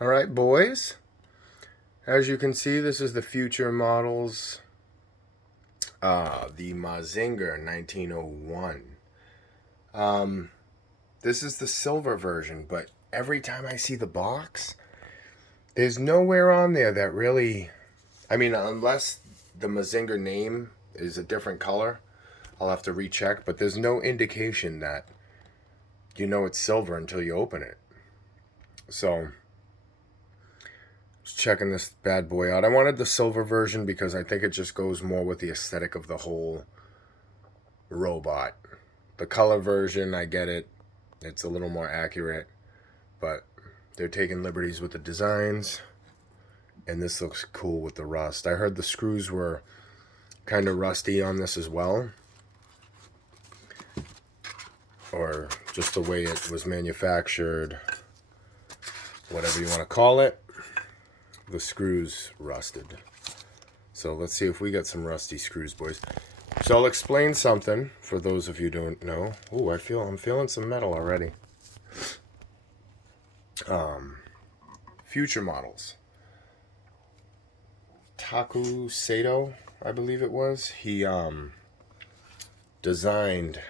All right, boys. As you can see, this is the Fewture models. The Mazinger 1901. This is the silver version, but every time I see the box, there's nowhere on there that really... I mean, unless the Mazinger name is a different color, I'll have to recheck, but there's no indication that you know it's silver until you open it. So... checking this bad boy out. I wanted the silver version because I think it just goes more with the aesthetic of the whole robot. The color version, I get it. It's a little more accurate, but they're taking liberties with the designs, and this looks cool with the rust. I heard the screws were kind of rusty on this as well, or just the way it was manufactured, whatever you want to call it. The screws rusted. So let's see if we got some rusty screws, boys. So I'll explain something for those of you who don't know. Oh, I'm feeling some metal already. Fewture models. Taku Sato, I believe it was. He designed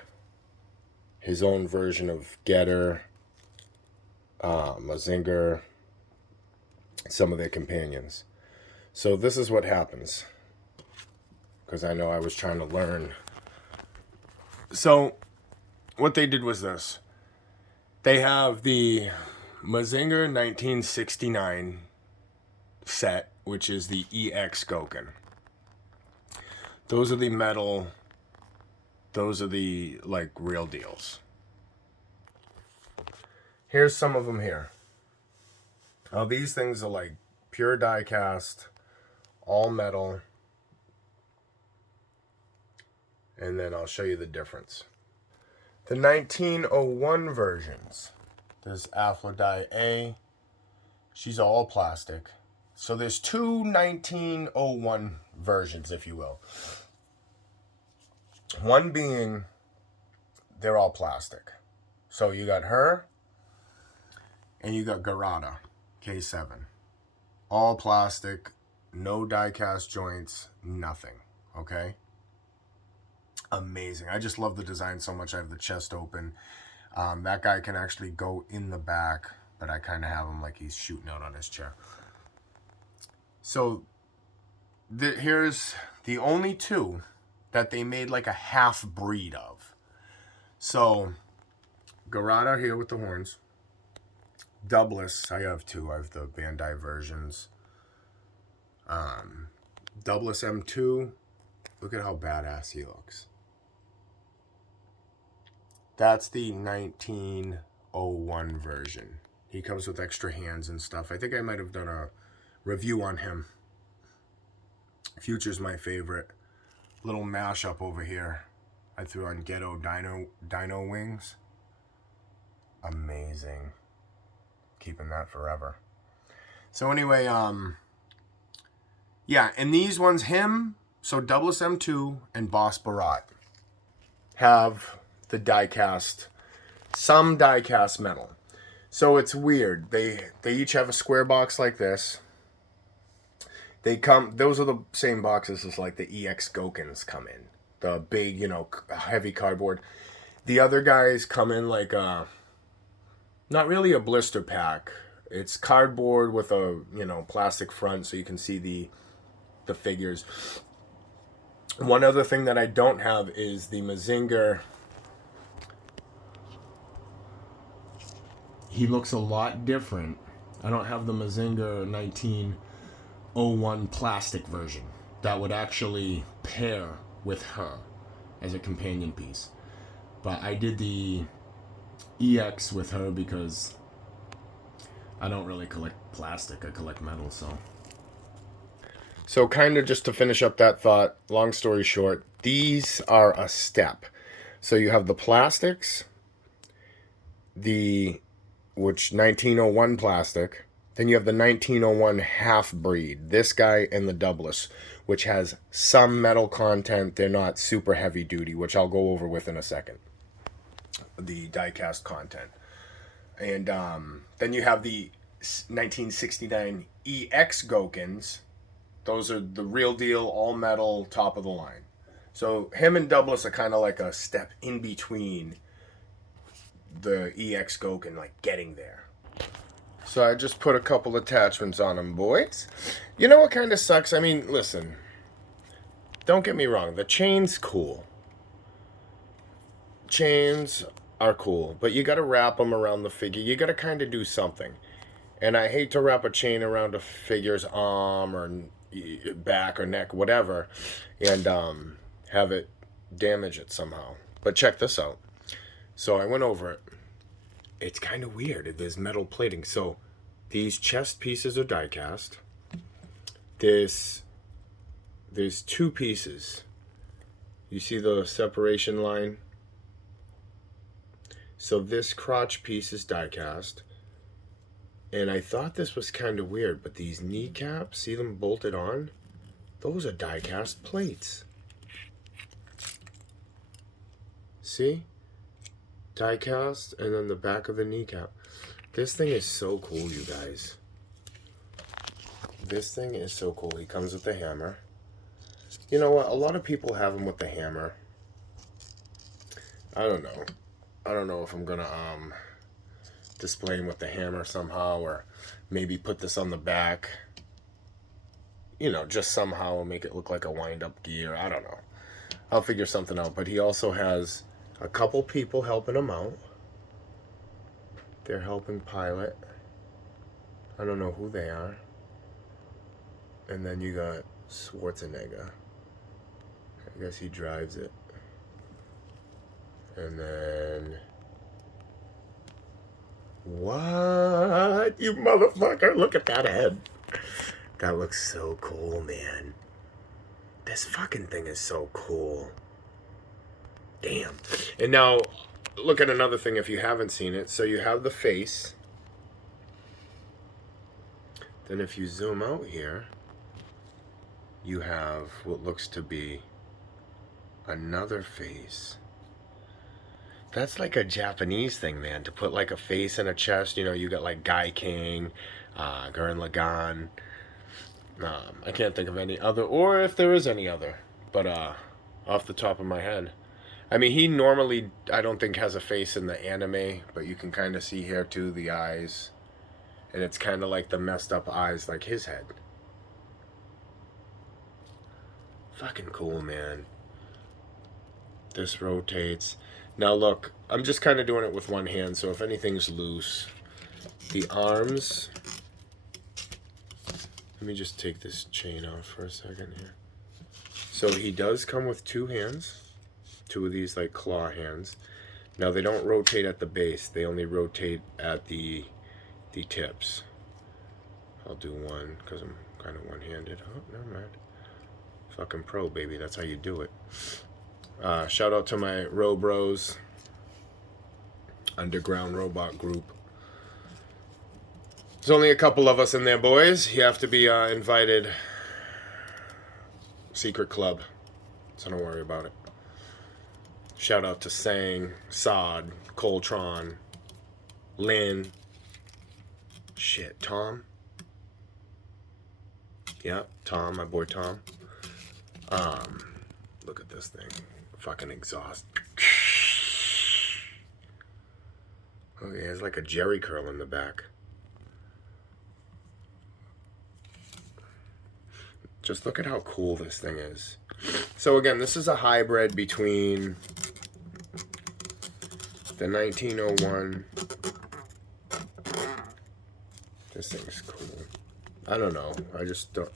his own version of Getter, Mazinger, some of their companions. So this is what happens, because I know I was trying to learn. So what they did was this. They have the Mazinger 1969 set, which is the EX Goken. Those are the metal, those are the like real deals. Here's some of them here. Now these things are like pure die cast, all metal. And then I'll show you the difference. The 1901 versions. There's Aphrodite A. She's all plastic. So there's two 1901 versions, if you will. One being they're all plastic. So you got her and you got Garada K7. All plastic, no die cast joints, nothing. Okay? Amazing. I just love the design so much. I have the chest open. That guy can actually go in the back, but I kind of have him like he's shooting out on his chair. So here's the only two that they made like a half breed of. So Garada here with the horns. Doubless, I have two. I have the Bandai versions. Doubless M2. Look at how badass he looks. That's the 1901 version. He comes with extra hands and stuff. I think I might have done a review on him. Fewture's my favorite. Little mashup over here. I threw on Ghetto Dino Wings. Amazing. Keeping that forever. So anyway, yeah, and these ones, him, so Doubless M2 and Boss Borot have the die-cast, some die-cast metal. So it's weird. They each have a square box like this. Those are the same boxes as like the EX Gokens come in. The big, heavy cardboard. The other guys come in like not really a blister pack. It's cardboard with a, plastic front so you can see the figures. One other thing that I don't have is the Mazinger. He looks a lot different. I don't have the Mazinger 1901 plastic version that would actually pair with her as a companion piece. But I did the EX with her because I don't really collect plastic. I collect metal, so. So kind of just to finish up that thought, long story short, these are a step. So you have the plastics, which 1901 plastic, then you have the 1901 half breed, this guy and the Doubless, which has some metal content. They're not super heavy duty, which I'll go over with in a second. The die-cast content. And then you have the 1969 EX Gokins. Those are the real deal, all metal, top of the line. So him and Douglas are kind of like a step in between the EX Gokin, like getting there. So I just put a couple attachments on them, boys. You know what kind of sucks? I mean, listen, don't get me wrong. The chain's cool. Chains are cool, but you got to wrap them around the figure. You got to kind of do something. And I hate to wrap a chain around a figure's arm or back or neck, whatever, and have it damage it somehow. But check this out. So I went over it. It's kind of weird. There's metal plating. So these chest pieces are die cast. There's two pieces. You see the separation line? So this crotch piece is die cast. And I thought this was kind of weird, but these kneecaps, see them bolted on? Those are die cast plates. See? Die cast, and then the back of the kneecap. This thing is so cool, you guys. This thing is so cool. He comes with the hammer. You know what? A lot of people have him with the hammer. I don't know. I don't know if I'm gonna display him with the hammer somehow, or maybe put this on the back. You know, just somehow make it look like a wind-up gear. I don't know. I'll figure something out. But he also has a couple people helping him out. They're helping pilot. I don't know who they are. And then you got Schwarzenegger. I guess he drives it. And then... What? You motherfucker! Look at that head. That looks so cool, man. This fucking thing is so cool. Damn. And now, look at another thing if you haven't seen it. So you have the face. Then if you zoom out here, you have what looks to be another face. That's like a Japanese thing, man, to put like a face in a chest. You know, you got like Gai King, Gurren Lagann. I can't think of any other, or if there is any other, but off the top of my head. I mean, he normally, I don't think, has a face in the anime, but you can kind of see here too, the eyes. And it's kind of like the messed up eyes like his head. Fucking cool, man. This rotates. Now look, I'm just kind of doing it with one hand, so if anything's loose, the arms... Let me just take this chain off for a second here. So he does come with two hands. Two of these like claw hands. Now they don't rotate at the base. They only rotate at the tips. I'll do one because I'm kind of one-handed. Oh, never mind. Fucking pro, baby. That's how you do it. Shout out to my Robros underground robot group. There's only a couple of us in there, boys. You have to be invited. Secret club. So don't worry about it. Shout out to Sang, Sod, Coltron, Lynn. Shit, Tom. Yep, Tom, my boy Tom. Look at this thing. Fucking exhaust. Oh, he has like a jerry curl in the back. Just look at how cool this thing is. So again, this is a hybrid between the 1901. This thing's cool. I don't know. I just don't.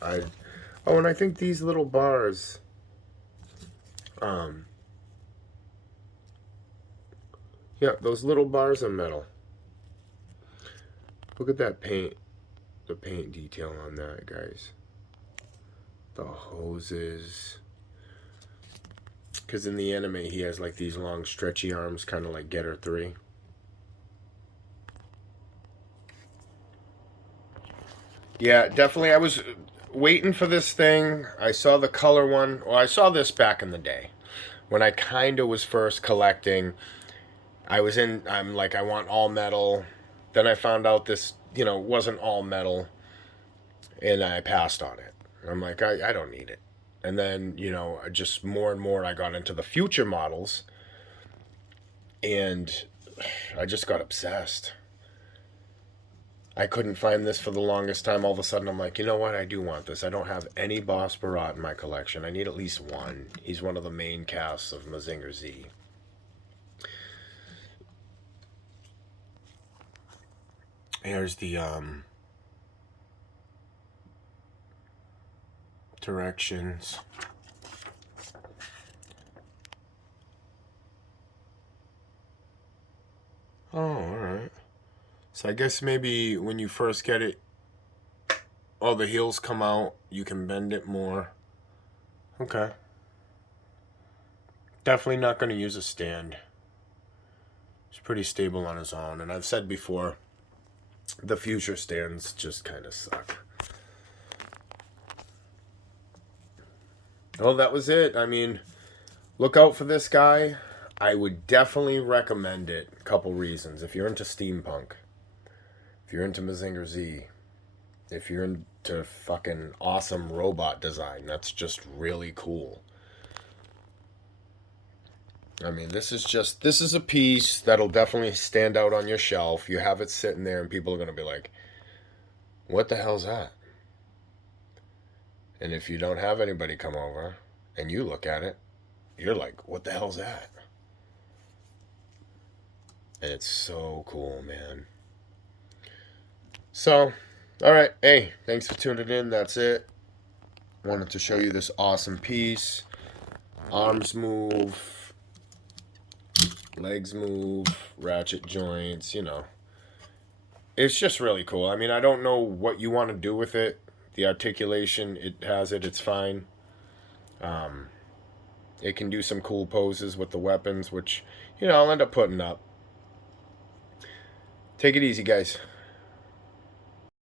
Oh, and I think these little bars. Yeah, those little bars are metal. Look at that paint. The paint detail on that, guys. The hoses. Because in the anime, he has like these long stretchy arms, kind of like Getter 3. Yeah, definitely. I was waiting for this thing. I saw the color one. Well, I saw this back in the day. When I kind of was first collecting. I'm like, I want all metal. Then I found out this, wasn't all metal, and I passed on it. I'm like, I don't need it. And then, just more and more I got into the Fewture models, and I just got obsessed. I couldn't find this for the longest time. All of a sudden, I'm like, you know what? I do want this. I don't have any Boss Borot in my collection. I need at least one. He's one of the main casts of Mazinger Z. Here's the directions. Oh, alright. So I guess maybe when you first get it, all the heels come out, you can bend it more. Okay. Definitely not going to use a stand. It's pretty stable on his own. And I've said before, the Fewture stands just kind of suck. Well, that was it. I mean, look out for this guy. I would definitely recommend it. A couple reasons. If you're into steampunk, if you're into Mazinger Z, if you're into fucking awesome robot design, that's just really cool. I mean, this is a piece that'll definitely stand out on your shelf. You have it sitting there and people are going to be like, what the hell's that? And if you don't have anybody come over and you look at it, you're like, what the hell's that? And it's so cool, man. So, all right. Hey, thanks for tuning in. That's it. Wanted to show you this awesome piece. Arms move. Legs move. Ratchet joints, It's just really cool. I mean, I don't know what you want to do with it. The articulation, it has it. It's fine. It can do some cool poses with the weapons, which, I'll end up putting up. Take it easy, guys.